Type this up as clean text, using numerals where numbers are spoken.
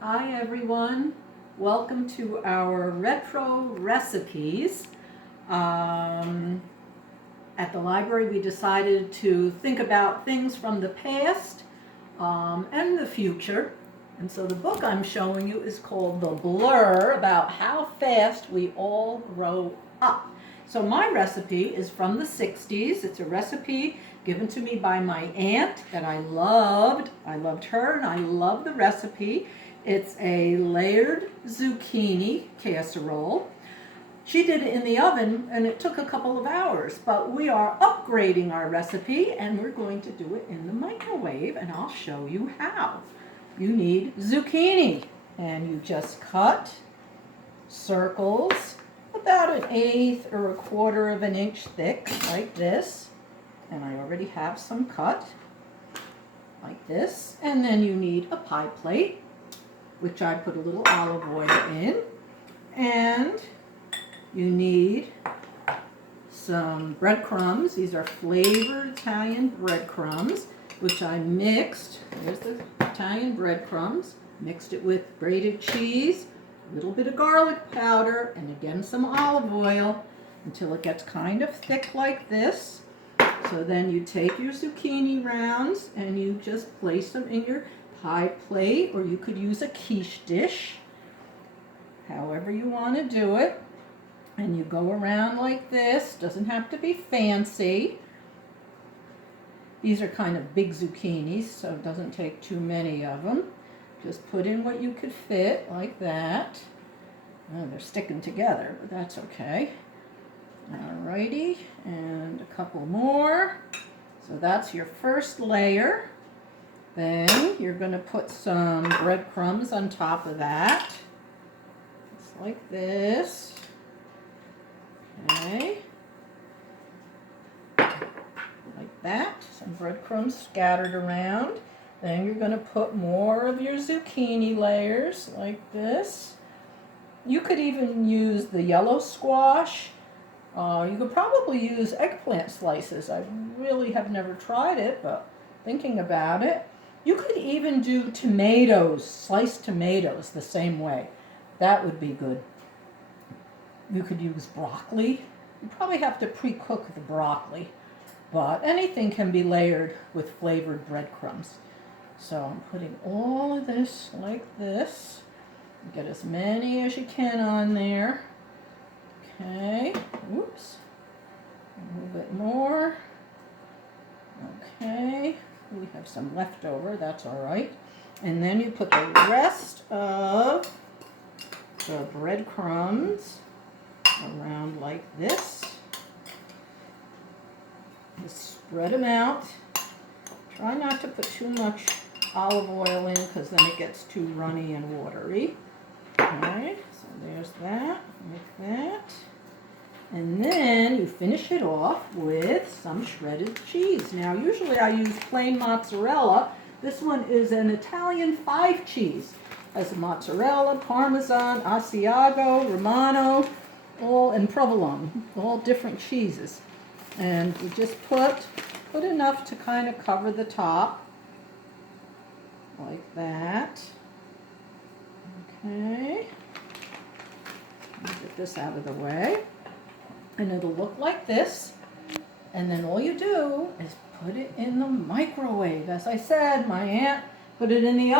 Hi everyone, welcome to our retro recipes. Um, at the library we decided to think about things from the past and the future. And so the book I'm showing you is called The Blur, about how fast we all grow up. So my recipe is from the 60s. It's a recipe given to me by my aunt that I loved. I loved her and I love the recipe. It's a layered zucchini casserole. She did it in the oven and it took a couple of hours, but we are upgrading our recipe and we're going to do it in the microwave, and I'll show you how. You need zucchini and you just cut circles about 1/8 or 1/4 of an inch thick like this, and I already have some cut like this. And then you need a pie plate, which I put a little olive oil in, and you need some breadcrumbs. These are flavored Italian breadcrumbs, which I mixed. There's the Italian breadcrumbs. Mixed it with grated cheese, a little bit of garlic powder, and again some olive oil until it gets kind of thick like this. So then you take your zucchini rounds and you just place them in your pie plate, or you could use a quiche dish, however you want to do it. And you go around like this. Doesn't have to be fancy. These are kind of big zucchinis, so it doesn't take too many of them. Just put in what you could fit like that. Oh, they're sticking together, but that's okay. Alrighty, and a couple more. So that's your first layer. Then you're going to put some breadcrumbs on top of that. Just like this. Okay. Like that. Some breadcrumbs scattered around. Then you're going to put more of your zucchini layers like this. You could even use the yellow squash. You could probably use eggplant slices. I really have never tried it, but thinking about it. You could even do tomatoes, sliced tomatoes, the same way. That would be good. You could use broccoli. You probably have to pre-cook the broccoli, but anything can be layered with flavored breadcrumbs. So I'm putting all of this like this. Get as many as you can on there. Okay, oops, a little bit more. Okay, we have some left over, that's all right. And then you put the rest of the breadcrumbs around like this. Just spread them out. Try not to put too much olive oil in, because then it gets too runny and watery. Alright, so there's that, like that. And then you finish it off with some shredded cheese. Now, usually I use plain mozzarella. This one is an Italian 5 cheese. It has mozzarella, Parmesan, Asiago, Romano, and provolone, all different cheeses. And we just put enough to kind of cover the top, like that. Okay. Get this out of the way. And it'll look like this. And then all you do is put it in the microwave. As I said, my aunt put it in the oven.